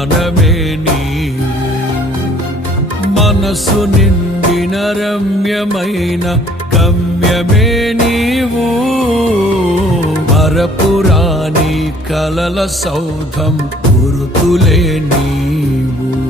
మనమే నీవు. మనసు నిండిన రమ్యమైన గమ్యమే నీవు. మరపురాణి కలల సౌధం గురుతులే నీవు.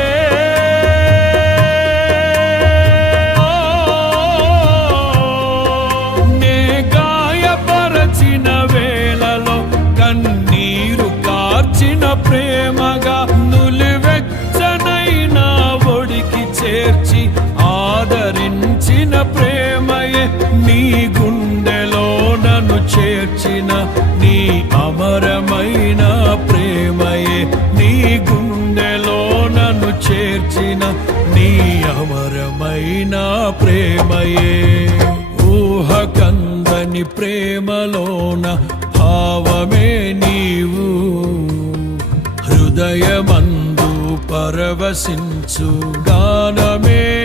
చిన్న ప్రేమగా నులివెచ్చనైన ఒడికి చేర్చి ఆదరించిన ప్రేమయే నీ గుండెలో నన్ను చేర్చిన నీ అమరమైన ప్రేమయే నీ గుండెలో నన్ను చేర్చిన నీ అమరమైన ప్రేమయే. ఊహ కందని ప్రేమలోన భావమే హృదయమందు పరవశించు గానమే.